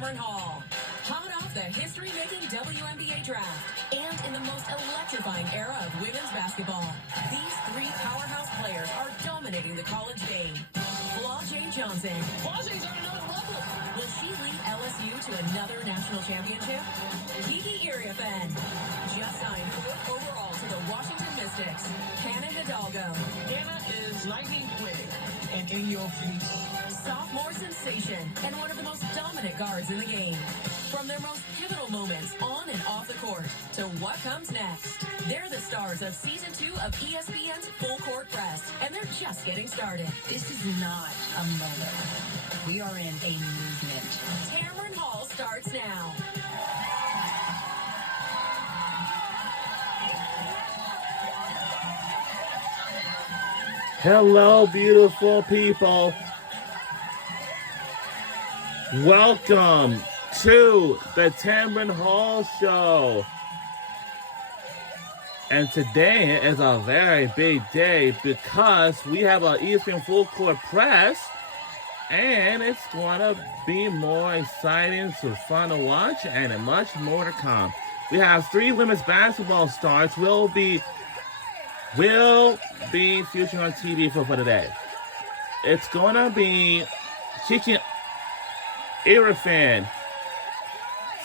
Tamron Hall. Hot off the history-making WNBA draft and in the most electrifying era of women's basketball, these three powerhouse players are dominating the college game. Flau'Jae Johnson. Flau'Jae's on another level. Will she lead LSU to another national championship? Kiki Iriafen. Just signed 4th overall to the Washington Mystics. Hidalgo. Hannah is lightning quick and in your face. Sophomore sensation and one of the most dominant guards in the game. From their most pivotal moments on and off the court to what comes next. They're the stars of Season 2 of ESPN's Full Court Press, and they're just getting started. This is not a moment. We are in a movement. Tamron Hall starts now. Hello, beautiful people. Welcome to the Tamron Hall Show. And today is a very big day because we have our ESPN Full Court Press, and it's going to be more exciting, so fun to watch, and much more to come. We have 3 women's basketball stars will be featured on TV for today. It's going to be Kiki Iriafen,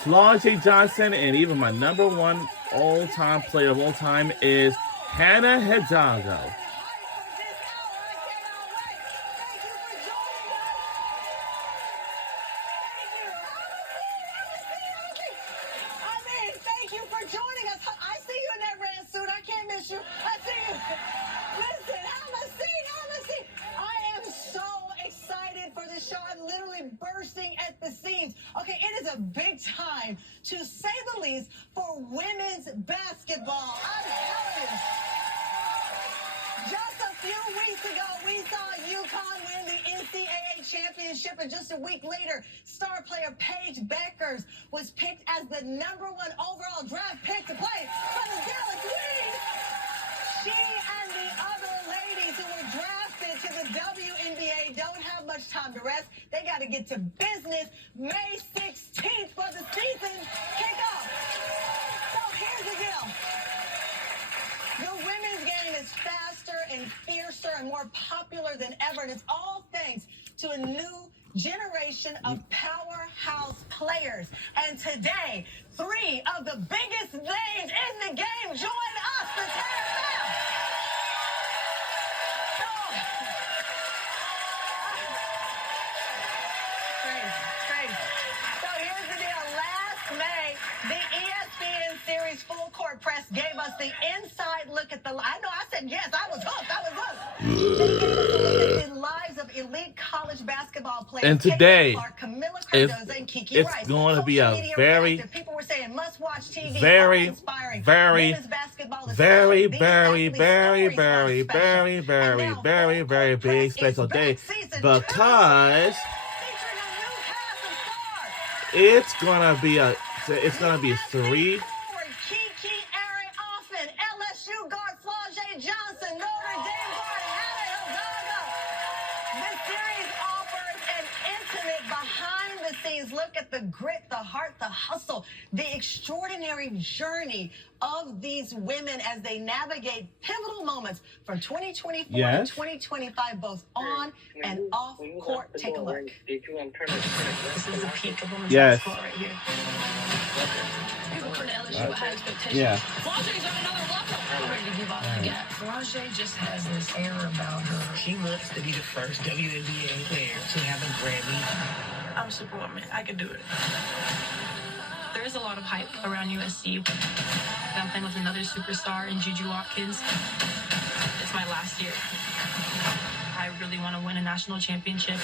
Flau'Jae Johnson, and even my number 1 all-time player of all time is Hannah Hidalgo. Thank you for joining us. I see you in that red suit. I can't miss you. I see you. Listen, have a seat. I am so excited for this show. I'm literally bursting at the seams. Okay, it is a big time, to say the least, for women's basketball. I'm telling you. Just a few weeks ago, we saw UConn win the NCAA championship, and just a week later, star player Paige Beckers was picked as the number 1 overall draft pick to play for the Dallas Wings. She and the other ladies who were drafted to the WNBA don't have much time to rest. They got to get to business May 16th for the season kickoff. So here's the deal. The women's game is faster and fiercer and more popular than ever, and it's all thanks to a new generation of powerhouse players. And today, 3 of the biggest names in the game join us, the TFL. Crazy. So here's the deal. Last May, the ESPN series Full Court Press gave us the inside look at the... I know, I said yes. I was hooked. They gave us a look at the lives of elite college basketball players. And today, Clark, Camilla Cardoza, and Kiki it's Rice. going to be a very, people were saying must-watch TV, very, inspiring. very, Women's basketball is very, special. These very, athletes' very, stories are very, special. very, And very, now very, Full very Court big Press special is day back, season 2, because featuring a new cast of stars. it's gonna be 3. Kiki Iriafen, LSU guard Flau'Jae Johnson, Notre Dame guard Hannah Hidalgo. This series offers an intimate behind-the-scenes look at the grit, the heart, the hustle, the extraordinary journey of these women as they navigate pivotal moments from 2024 to 2025, both on and off court. Take a look. This is a peak of women's Yes. basketball right here. People come to LSU with high expectations. Yeah. Flau'Jae's on another level. I'm ready to give off the gap. Flau'Jae just has this air about her. She wants to be the first WNBA player to have a Grammy. I'm a superwoman. I can do it. There is a lot of hype around USC. I'm playing with another superstar in Juju Watkins. It's my last year. I really want to win a national championship.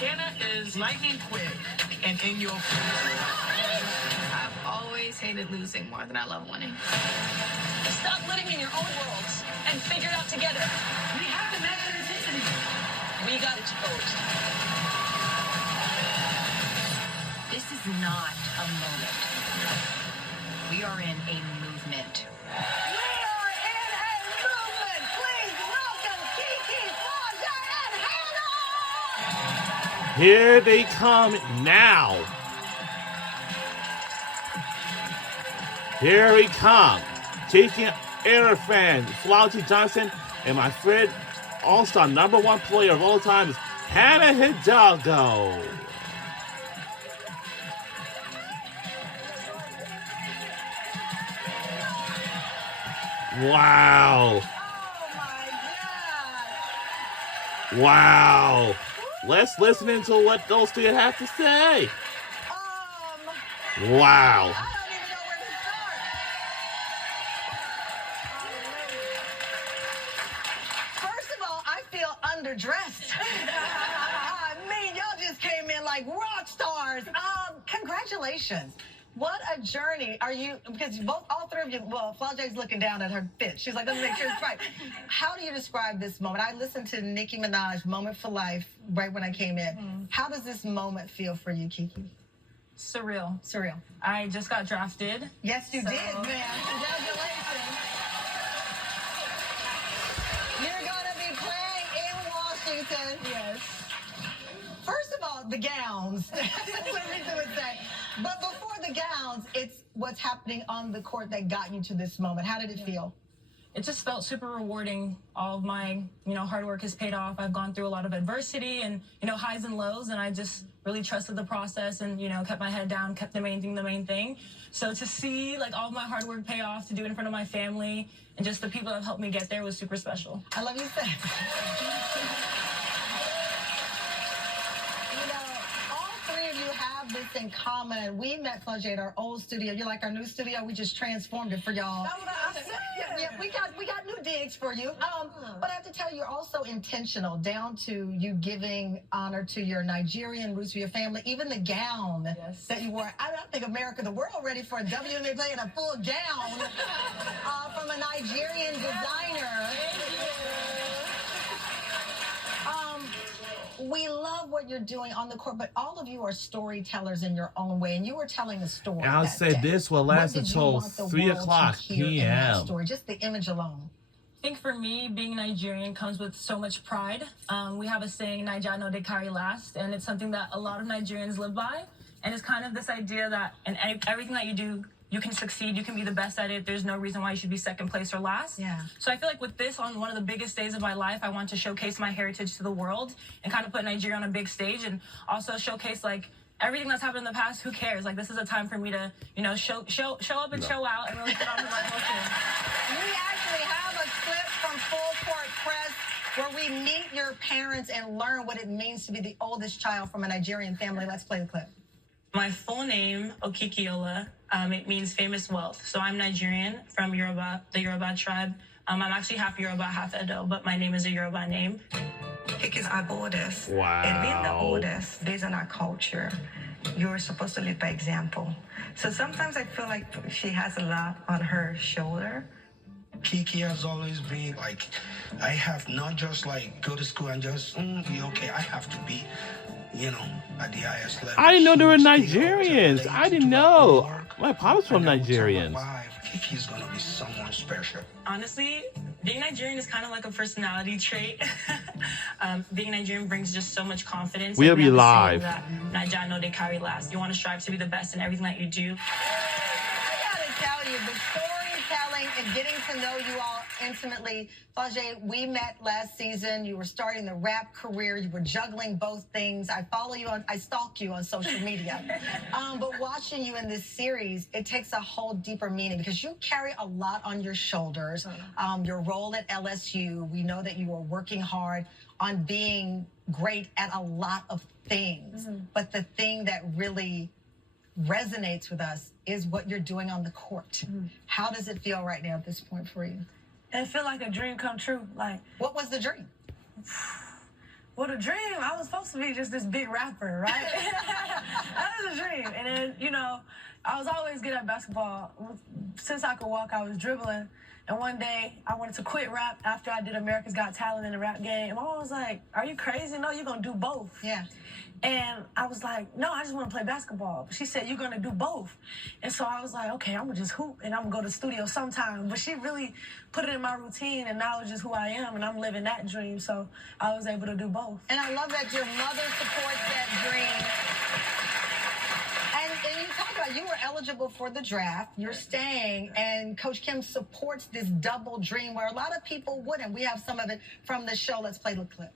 Hannah is lightning quick and in your face. I've always hated losing more than I love winning. Stop living in your own worlds and figure it out together. We have to match their intensity. We got exposed. This is not a moment. We are in a movement. We are in a movement. Please welcome Kiki, Flau'Jae, and Hannah. Here they come now. Here we come. Kiki Iriafen, Flau'Jae Johnson, and my friend, all-star #1 player of all time is Hannah Hidalgo. Wow. Oh my God. Wow. Let's listen into what those three have to say. Wow. I don't even know where to start. First of all, I feel underdressed. I mean, y'all just came in like rock stars. Congratulations. What a journey. Are you, because all three of you, well, Flau'Jae's looking down at her fit. She's like, let me make sure it's right. How do you describe this moment? I listened to Nicki Minaj, Moment for Life, right when I came in. How does this moment feel for you, Kiki? Surreal. Surreal. I just got drafted. Yes, you did, man. Congratulations. You're going to be playing in Washington. Yes. First of all, the gowns. That's what Rita would say. But before the gowns, it's what's happening on the court that got you to this moment. How did it feel? It just felt super rewarding. All of my, hard work has paid off. I've gone through a lot of adversity and, highs and lows, and I just really trusted the process and, kept my head down, kept the main thing. So to see, all of my hard work pay off, to do it in front of my family, and just the people that helped me get there was super special. I love you, Seth. All three of you have this in common. We met Flau'Jae at our old studio. You like our new studio? We just transformed it for y'all. That's what I said. Yeah, we got new digs for you. But I have to tell you, you're also intentional, down to you giving honor to your Nigerian roots of your family. Even the gown that you wore. I don't think America, the world, ready for a WNBA player in a full gown from a Nigerian designer. We love what you're doing on the court, but all of you are storytellers in your own way, and you were telling a story. I'll say this will last until 3 o'clock p.m. Story, just the image alone. I think for me, being Nigerian comes with so much pride. We have a saying, Naija no dey carry last, and it's something that a lot of Nigerians live by. And it's kind of this idea that in everything that you do, you can succeed, you can be the best at it. There's no reason why you should be second place or last. Yeah. So I feel like with this, on one of the biggest days of my life, I want to showcase my heritage to the world and kind of put Nigeria on a big stage, and also showcase everything that's happened in the past. Who cares? This is a time for me to, show up and show out and really put on the right emotion. We actually have a clip from Full Court Press where we meet your parents and learn what it means to be the oldest child from a Nigerian family. Let's play the clip. My full name, Okikiola, it means famous wealth. So I'm Nigerian from Yoruba, the Yoruba tribe. I'm actually half Yoruba, half Edo, but my name is a Yoruba name. Kiki is our oldest. Wow. And being the oldest, based on our culture, you're supposed to lead by example. So sometimes I feel like she has a lot on her shoulder. Kiki has always been I have not just go to school and just be okay. I have to be, at the highest level. I didn't know they were So Nigerians. stay up I didn't do know. her work, My papa's from and then once I Nigerians. arrive, Kiki's gonna be someone special. Honestly, being Nigerian is kind of like a personality trait. Being Nigerian brings just so much confidence. We'll And we be have a live. saying that Naija no dey carry last. You want to strive to be the best in everything that you do. I gotta tell you, the storytelling and getting to know you all intimately. Flau'Jae, we met last season. You were starting the rap career. You were juggling both things. I stalk you on social media. But watching you in this series, it takes a whole deeper meaning because you carry a lot on your shoulders. Your role at LSU, we know that you are working hard on being great at a lot of things. But the thing that really resonates with us is what you're doing on the court. How does it feel right now at this point for you? It feel like a dream come true. What was the dream? Well, the dream, I was supposed to be just this big rapper, right? That was a dream. And then, I was always good at basketball. Since I could walk, I was dribbling. And one day, I wanted to quit rap after I did America's Got Talent in the rap game. And my mom was like, are you crazy? No, you're going to do both. Yeah. And I was like, no, I just want to play basketball. But she said, you're going to do both. And so I was like, okay, I'm going to just hoop and I'm going to go to the studio sometime. But she really put it in my routine, and now it's just who I am, and I'm living that dream. So I was able to do both. And I love that your mother supports that dream. And you talk about you were eligible for the draft. You're staying, and Coach Kim supports this double dream where a lot of people wouldn't. We have some of it from the show. Let's play the clip.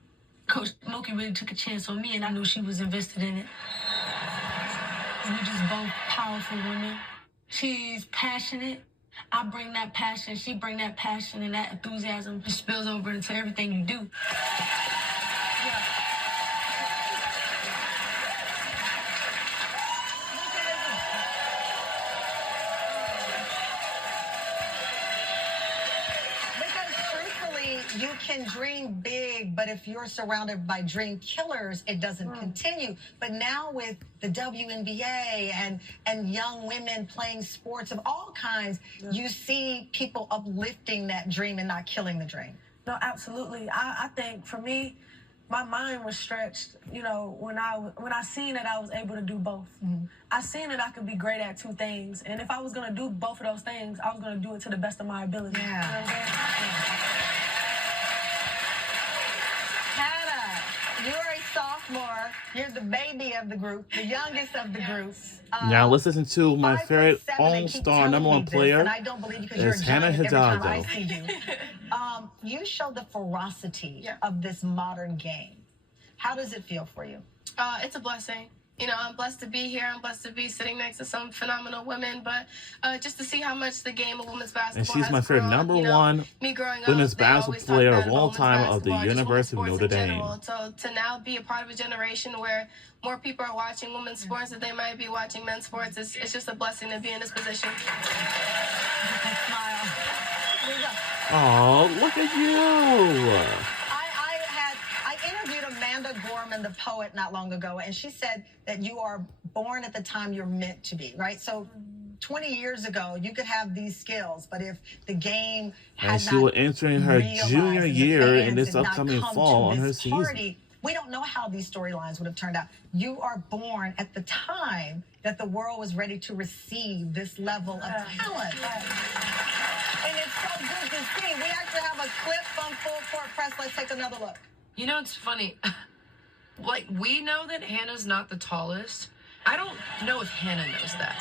Coach Moki really took a chance on me, and I knew she was invested in it. And we're just both powerful women. She's passionate. I bring that passion. She bring that passion, and that enthusiasm just spills over into everything you do. You can dream big, but if you're surrounded by dream killers, it doesn't continue. But now with the WNBA and young women playing sports of all kinds, you see people uplifting that dream and not killing the dream. No, absolutely. I think for me, my mind was stretched, you know, when I seen that I was able to do both. I seen that I could be great at two things. And if I was going to do both of those things, I was going to do it to the best of my ability. Yeah. You know what I'm saying? You're a sophomore. You're the baby of the group, the youngest of the group. Now let's listen to my favorite 5'7" all-star number one player. And I don't believe because It's you're Hannah giant every time I Hidalgo. see you. You show the ferocity of this modern game. How does it feel for you? It's a blessing. You know, I'm blessed to be here. I'm blessed to be sitting next to some phenomenal women. But just to see how much the game of women's basketball And she's has my favorite grown, number you know, one me growing women's up, they basketball always talk player bad of all about time women's of the basketball, just University of women's Notre sports in Dame. general. So to now be a part of a generation where more people are watching women's sports than they might be watching men's sports, it's just a blessing to be in this position. Smile. Oh, look at you. I interviewed Amanda Gorman, the poet, not long ago, and she said that you are born at the time you're meant to be, right? So 20 years ago, you could have these skills, but if the game had And she will enter in her realized junior and the year fans in this did not upcoming come fall to on her this season. party, we don't know how these storylines would have turned out. You are born at the time that the world was ready to receive this level of talent. And it's so good to see. We actually have a clip from Full Court Press. Let's take another look. You know, it's funny. Like, we know that Hannah's not the tallest. I don't know if Hannah knows that.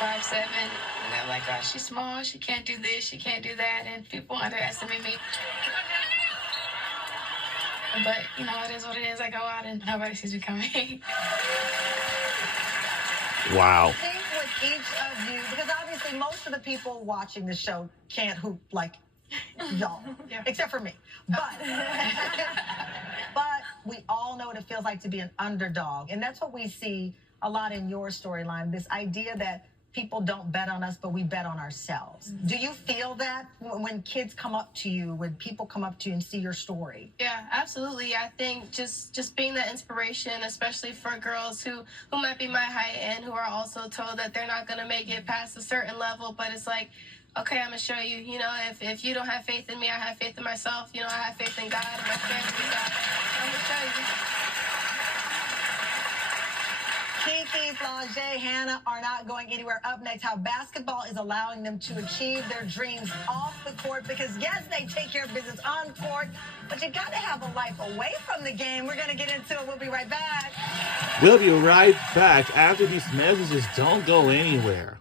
I'm 5'7", and they're like, oh, she's small, she can't do this, she can't do that, and people underestimate me. But, you know, it is what it is. I go out and nobody sees me coming. Wow. I think with each of you, because obviously most of the people watching the show can't hoop like y'all, except for me. But we all know what it feels like to be an underdog. And that's what we see a lot in your storyline, this idea that people don't bet on us, but we bet on ourselves. Do you feel that when kids come up to you, when people come up to you and see your story? Yeah, absolutely. I think just being that inspiration, especially for girls who might be my height and who are also told that they're not going to make it past a certain level, but it's like, okay, I'm going to show you, you know, if you don't have faith in me, I have faith in myself. You know, I have faith in God and my family. So I'm going to show you. Kiki, Flau'Jae, Hannah are not going anywhere. Up next, how basketball is allowing them to achieve their dreams off the court. Because, yes, they take care of business on court, but you got to have a life away from the game. We're going to get into it. We'll be right back. We'll be right back after these messages. Don't go anywhere.